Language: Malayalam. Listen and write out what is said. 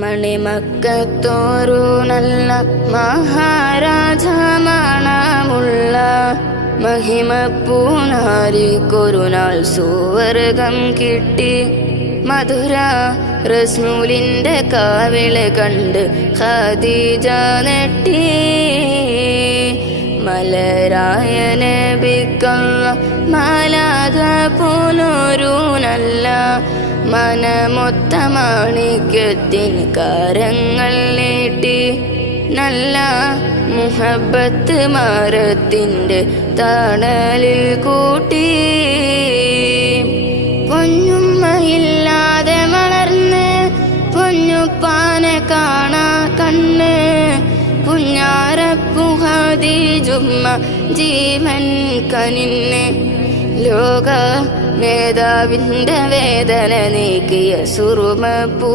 മണിമക്കത്തോരു നല്ല മഹാരാജ മണമുള്ള മഹിമപ്പൂനാരിക്കൊരു നാൾ സുവർഗം കിട്ടി. മധുര റസൂലിന്റെ കാവിള് കണ്ട് ഖദീജ നെട്ടി. മലരായ നബിക്കുള്ള മാലാഖ പോലൊരു നല്ല മനമൊത്ത മാണിക്യത്തിൻ കരങ്ങൾ നീട്ടി. നല്ല മുഹബത്ത് മരത്തിൻ്റെ തണലിൽ കൂട്ടി. പൊന്നുമ്മയില്ലാതെ വളർന്ന് പൊന്നുപ്പാനെ കാണാ കണ്ണ്. പുഞ്ഞാരപ്പു ഖദീജുമ്മ ജീവൻ കനിന്ന്. ലോക നേതാവിൻ്റെ വേദന നീക്കിയ സുറുമപ്പൂ